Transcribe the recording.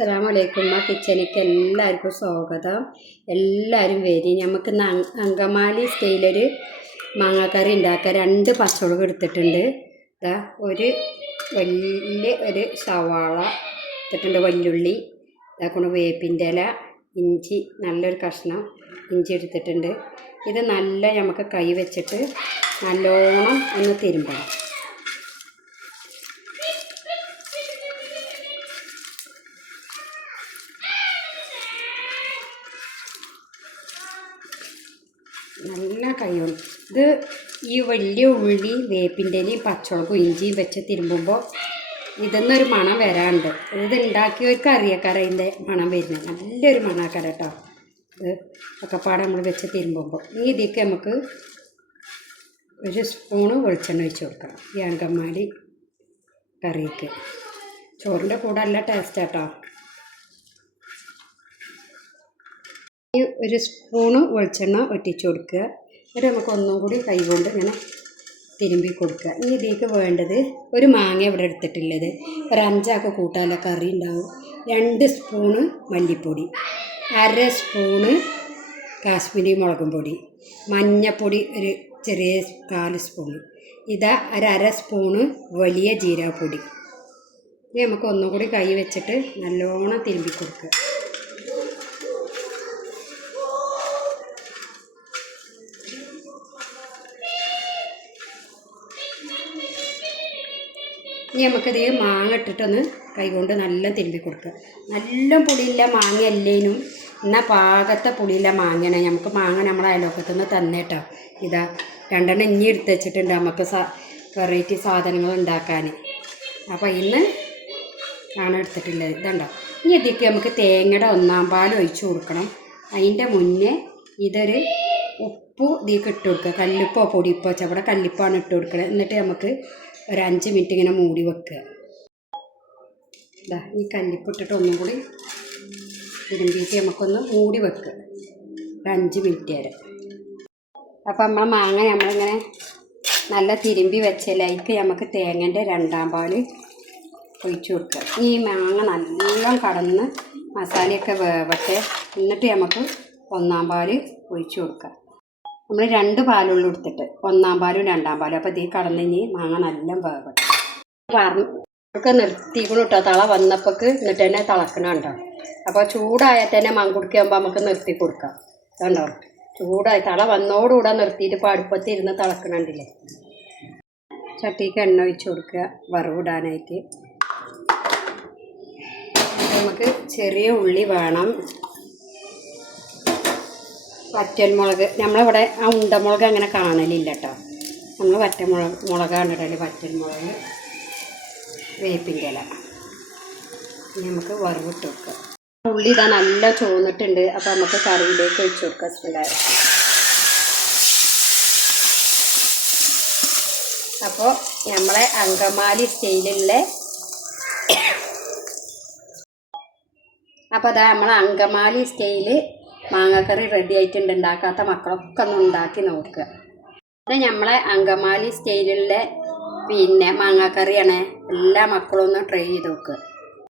അസ്സലാമലൈക്കും. കിച്ചണിക്ക് എല്ലാവർക്കും സ്വാഗതം. എല്ലാവരും വരി. നമുക്ക് അങ്കമാലി സ്റ്റൈലൊരു മാങ്ങാക്കറി ഉണ്ടാക്കാം. 2 പച്ചമുളക് എടുത്തിട്ടുണ്ട്. ഒരു വലിയ സവാള എടുത്തിട്ടുണ്ട്, വല്യുള്ളി ഇതാക്കൊണ്ട്, വേപ്പിൻ്റെ ഇല, ഇഞ്ചി, നല്ലൊരു കഷ്ണം ഇഞ്ചി എടുത്തിട്ടുണ്ട്. ഇത് നമുക്ക് കൈ വെച്ചിട്ട് നല്ലോണം ഒന്ന് തിരുമ്പണം. നല്ല കൈകൊണ്ട് ഇത് ഈ വലിയ ഉള്ളി, വേപ്പിൻ്റെ ഇലയും പച്ചമുളകും ഇഞ്ചിയും വെച്ച് തിരുമ്പുമ്പോൾ ഇതെന്നൊരു മണം വരാറുണ്ട്. ഇത് ഉണ്ടാക്കിയവർക്ക് അറിയാക്കാരം അതിൻ്റെ മണം വരുന്നത്. നല്ലൊരു മണാക്കാരം കേട്ടോ. ഇത് ഒക്കെപ്പാടെ നമ്മൾ വെച്ച് തിരുമ്പുമ്പോൾ ഇതിലേക്ക് നമുക്ക് 1 സ്പൂണ് വെളിച്ചെണ്ണ ഒഴിച്ച് കൊടുക്കണം. ഈ അങ്കമാലി കറിക്ക് ചോറിൻ്റെ കൂടെ നല്ല ടേസ്റ്റ് കേട്ടോ. ഈ 1 സ്പൂണ് വെളിച്ചെണ്ണ ഒറ്റിച്ച് കൊടുക്കുക. എന്നിട്ട് നമുക്ക് ഒന്നും കൂടി കൈകൊണ്ട് ഇങ്ങനെ തിരുമ്പി കൊടുക്കുക. ഇനി ഇതിലേക്ക് വേണ്ടത് ഒരു മാങ്ങ ഇവിടെ എടുത്തിട്ടുള്ളത്, ഒരു 5 ആൾക്ക് കൂട്ടാനുള്ള കറി ഉണ്ടാവും. 2 സ്പൂണ് മല്ലിപ്പൊടി, 1/2 സ്പൂണ് കാശ്മീരി മുളകും പൊടി, മഞ്ഞൾപ്പൊടി ഒരു ചെറിയ 1/4 സ്പൂണ്, ഇതാ 1/2 സ്പൂണ് വലിയ ജീരകപ്പൊടി. ഇനി നമുക്ക് ഒന്നും കൂടി കൈ വെച്ചിട്ട് നല്ലോണം തിരുമ്പി കൊടുക്കുക. ഇനി നമുക്കിത് മാങ്ങ ഇട്ടിട്ടൊന്ന് കൈകൊണ്ട് നല്ല തിരുമ്പി കൊടുക്കുക. നല്ല പുളിയില്ല മാങ്ങ അല്ലേനും, എന്നാൽ പാകത്തെ പുളിയില്ല മാങ്ങയാണ്. നമുക്ക് മാങ്ങ നമ്മളെ അയൽവക്കത്തു നിന്ന് തന്നേട്ടോ. ഇതാ 2 ഇഞ്ഞി എടുത്ത് വെച്ചിട്ടുണ്ട് നമുക്ക് വെറൈറ്റി സാധനങ്ങൾ ഉണ്ടാക്കാൻ. അപ്പോൾ ഇന്ന് ആണ് എടുത്തിട്ടുള്ളത്. ഇതുണ്ടോ. ഇനി ഇതിലേക്ക് നമുക്ക് തേങ്ങയുടെ 1/4 പാൽ ഒഴിച്ച് കൊടുക്കണം. അതിൻ്റെ മുന്നേ ഇതൊരു ഉപ്പ് ഇതിലേക്ക് ഇട്ട് കൊടുക്കുക. കല്ലുപ്പോ പൊടിയുപ്പോ, ഇവിടെ കല്ലുപ്പാണ് ഇട്ട് കൊടുക്കണം. എന്നിട്ട് നമുക്ക് ഒരു 5 മിനിറ്റ് ഇങ്ങനെ മൂടി വെക്കുക. ഈ കല്ലിപ്പിട്ടിട്ട് ഒന്നും കൂടി തിരുമ്പിയിട്ട് നമുക്കൊന്ന് മൂടി വെക്കുക 5 മിനിറ്റ് വരെ. അപ്പോൾ നമ്മൾ മാങ്ങ നമ്മളിങ്ങനെ നല്ല തിരുമ്പി വെച്ചതിലേക്ക് നമുക്ക് തേങ്ങൻ്റെ 2/2 പാൽ ഒഴിച്ച് കൊടുക്കുക. ഈ മാങ്ങ നല്ല കടന്ന് മസാലയൊക്കെ വേവട്ടെ. എന്നിട്ട് നമുക്ക് 1/4 പാൽ ഒഴിച്ച് കൊടുക്കുക. നമ്മൾ 2 പാലുള്ളൂ എടുത്തിട്ട് 1/4 പാലും 2/2 പാലും. അപ്പോൾ ഇതിൽ കടന്നിഞ്ഞ് മാങ്ങ നല്ല വേവട്ടെ. ഒക്കെ നിർത്തിക്കണം കേട്ടോ. തള വന്നപ്പോൾക്ക് എന്നിട്ട് തന്നെ തിളക്കണുണ്ടോ. അപ്പോൾ ചൂടായാൽ തന്നെ മങ്കുടിക്കുമ്പോൾ നമുക്ക് നിർത്തി കൊടുക്കാം. കണ്ടോ, ചൂടായി തള വന്നോടുകൂടെ നിർത്തിയിട്ട് ഇപ്പോൾ അടുപ്പത്തിരുന്ന് തിളക്കണുണ്ടല്ലേ. ചട്ടിക്ക് എണ്ണ ഒഴിച്ച് കൊടുക്കുക വറവിടാനായിട്ട്. നമുക്ക് ചെറിയ ഉള്ളി വേണം, വറ്റൽമുളക്. നമ്മളിവിടെ ആ ഉണ്ടമുളക് അങ്ങനെ കാണലില്ല കേട്ടോ. നമ്മൾ മുളകാണ് ഇടല്. വറ്റൽമുളക്, വേപ്പിൻ്റെ ഇല. നമുക്ക് വറവിട്ട് വെക്കുക. ഉള്ളി ഇതാ നല്ല ചുവന്നിട്ടുണ്ട്. അപ്പോൾ നമുക്ക് കറിയിലേക്ക് ഒഴിച്ച് കൊടുക്കുക. അപ്പോൾ നമ്മളെ അങ്കമാലി സ്റ്റൈലിലുള്ള അപ്പോൾ അതാ നമ്മളെ അങ്കമാലി സ്റ്റൈല് മാങ്ങാക്കറി റെഡി ആയിട്ടുണ്ട്. ഉണ്ടാക്കാത്ത മക്കളൊക്കെ ഒന്ന് ഉണ്ടാക്കി നോക്കുക. അത് നമ്മളെ അങ്കമാലി സ്റ്റൈലിലെ മാങ്ങാക്കറിയാണ്. എല്ലാ മക്കളും ഒന്ന് ട്രൈ ചെയ്ത് നോക്കുക.